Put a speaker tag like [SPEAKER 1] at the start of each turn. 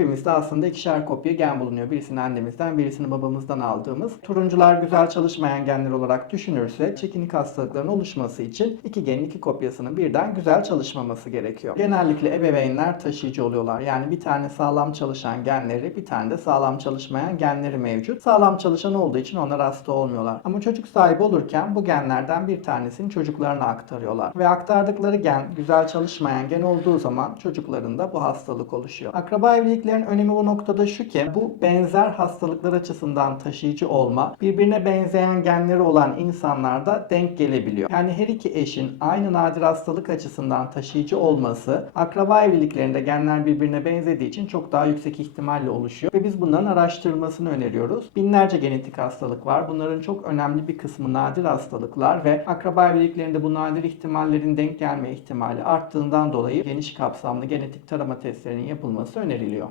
[SPEAKER 1] hepimizde aslında ikişer kopya gen bulunuyor. Birisini annemizden, birisini babamızdan aldığımız. Turuncular güzel çalışmayan genler olarak düşünürsek çekinik hastalıkların oluşması için iki genin iki kopyasının birden güzel çalışmaması gerekiyor. Genellikle ebeveynler taşıyıcı oluyorlar. Yani bir tane sağlam çalışan genleri, bir tane de sağlam çalışmayan genleri mevcut. Sağlam çalışan olduğu için onlar hasta olmuyorlar. Ama çocuk sahibi olurken bu genlerden bir tanesini çocuklarına aktarıyorlar. Ve aktardıkları gen güzel çalışmayan gen olduğu zaman çocuklarında bu hastalık oluşuyor. Akraba evliliklerin önemi bu noktada şu ki bu benzer hastalıklar açısından taşıyıcı olma birbirine benzeyen genleri olan insanlarda denk gelebiliyor. Yani her iki eşin aynı nadir hastalık açısından taşıyıcı olması akraba evliliklerinde genler birbirine benzediği için çok daha yüksek ihtimalle oluşuyor ve biz bunların araştırılmasını öneriyoruz. Binlerce genetik hastalık var. Bunların çok önemli bir kısmı nadir hastalıklar ve akraba evliliklerinde bu nadir ihtimallerin denk gelme ihtimali arttığından dolayı geniş kapsamlı genetik tarama testlerinin yapılması öneriliyor.